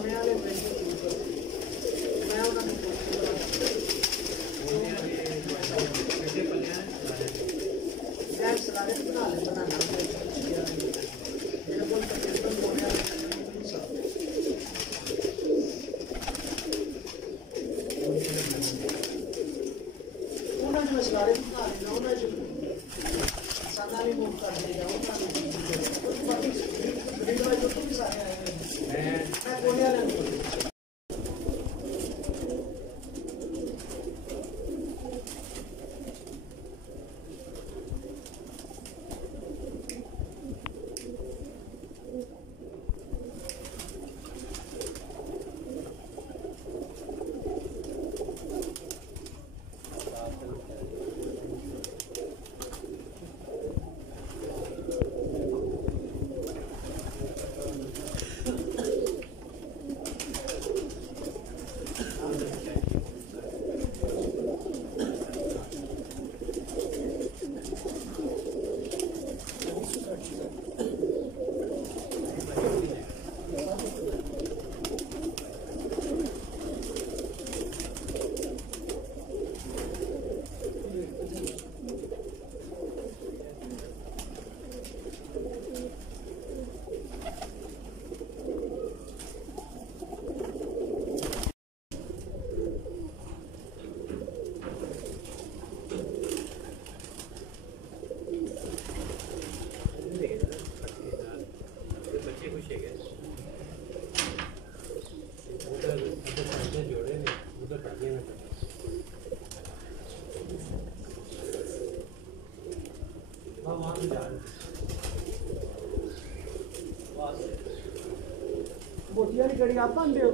कोने वाले मैं उन्होंने मैं सलाद बना ले बनाना मेरे को तकरीबन कोने वाले उन्होंने मैं सलाद बना लेना उन्होंने सादा भी मूव कर देगा उन्होंने वीडियो तो भी सारे आए हैं मैं कोने वाले बोटियां की कड़ी आप पाते हो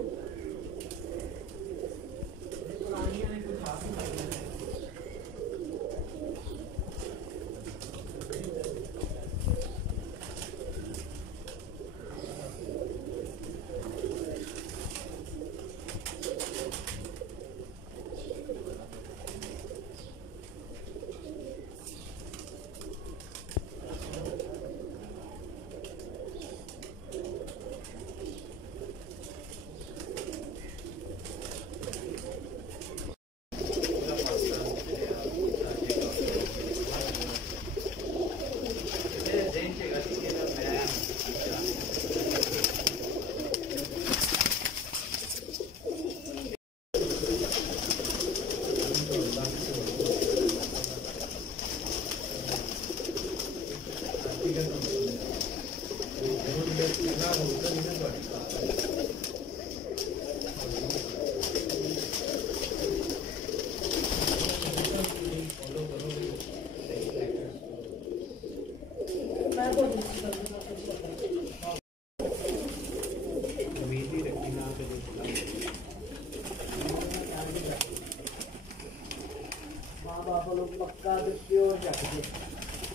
पक्का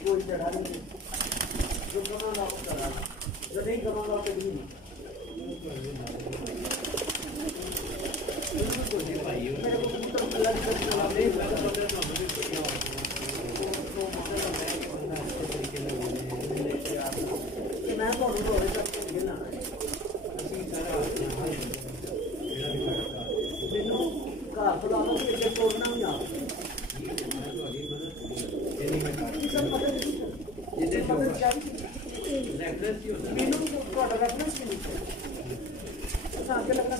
कोई चढ़ा नहीं जो कमाना वो करा जो नहीं कमाना वो कभी नहीं मैं तो घर बुलाना तोड़ना नहीं आता आगे लगना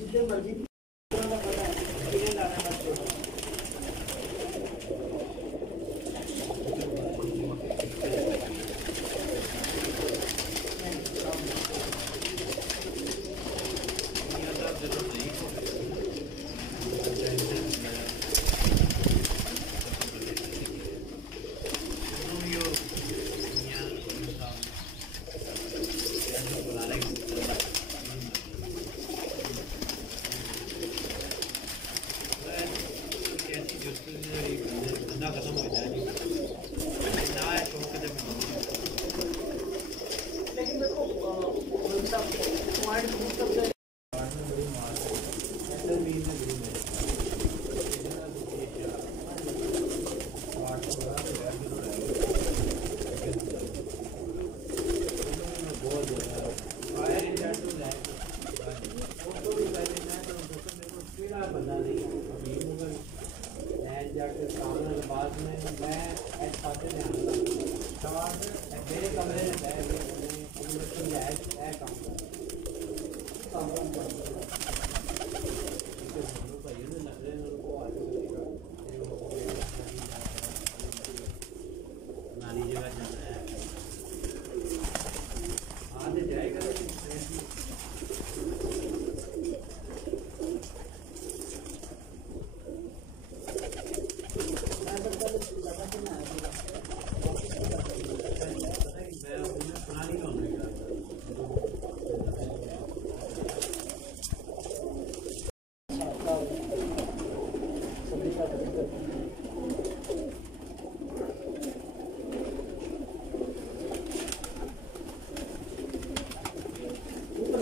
जितने मर्जी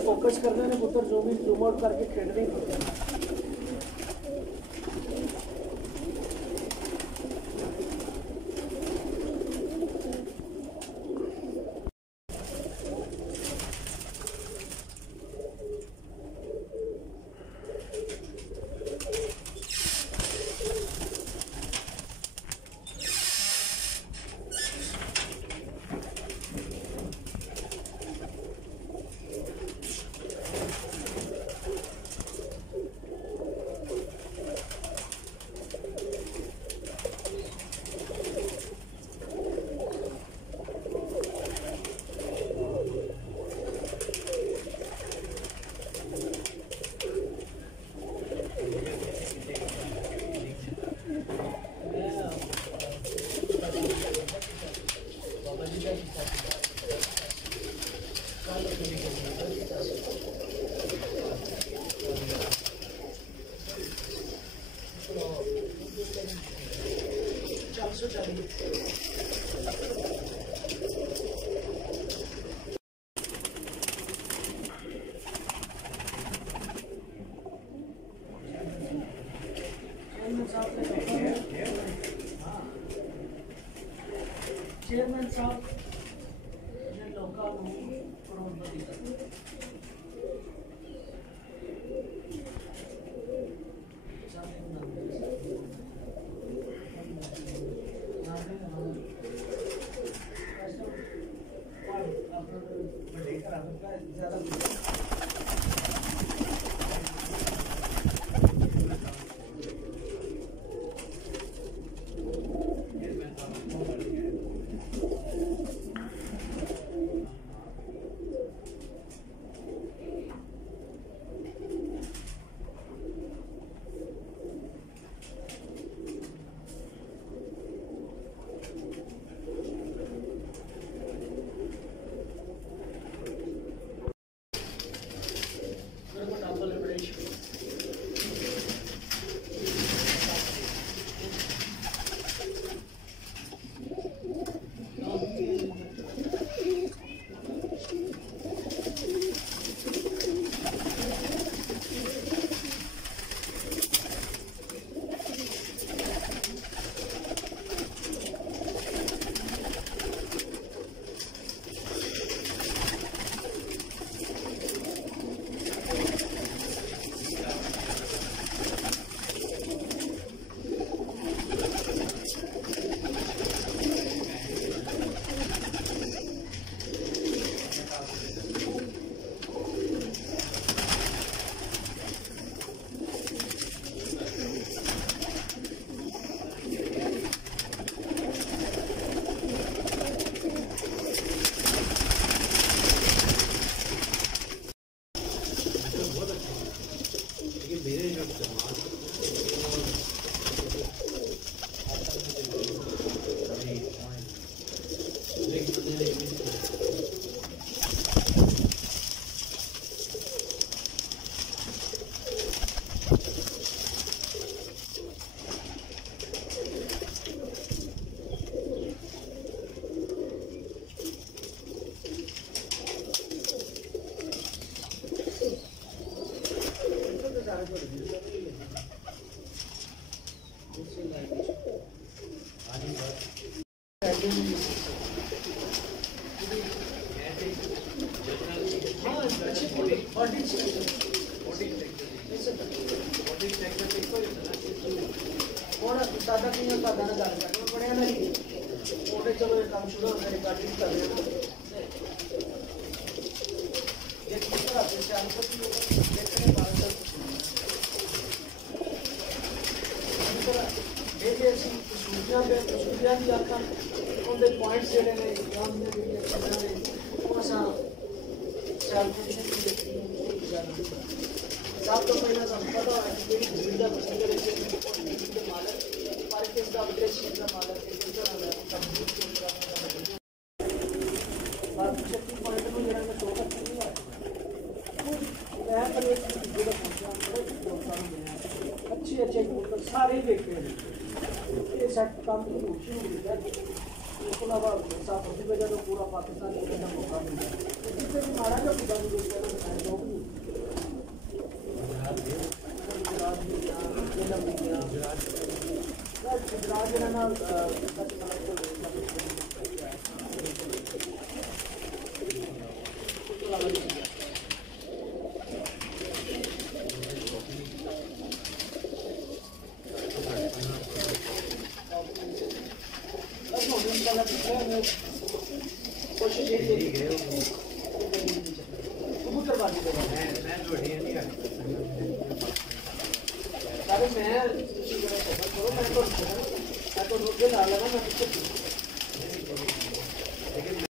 फोकस करने ने पुत्र जो भी जूम आउट करके खेलने चेयरमैन साहब ने लोगों को करोड़पति कर सादा की सादा ना गल करना पड़ेगा ना ओटे चलो ये काम शुरू होकर रिकॉर्डिंग कर रहे हो ये किस तरह से चालू करती है देखने बाहर तक इस तरह ये ऐसी सूचना पे सूचना की आका उनके पॉइंट्स जेडे ने एग्जाम में भी चीज़ां ने वो सा चालू करने की देखती है सब तो पहले सब पता है कि ये जिंदा बसंत के मालक पार्क के का विदेशी का मालक है किस तरह है कंप्लीट के तरह बात शक्ति पॉइंट में जरा मैं टोटल नहीं है मैं पर एक जगह पहुंचा अच्छे अच्छे बोलकर सारे देखते हैं ये सेट काम की शुरू हो गया इसके अलावा साफ होती वजह तो पूरा पाकिस्तान को का मौका मिला इससे भी मारा का पूरा जो बताया लोग गुजरात है ना कोशिश यही कबूतर बाजी मैं मैं तो रोके डाला ना मैं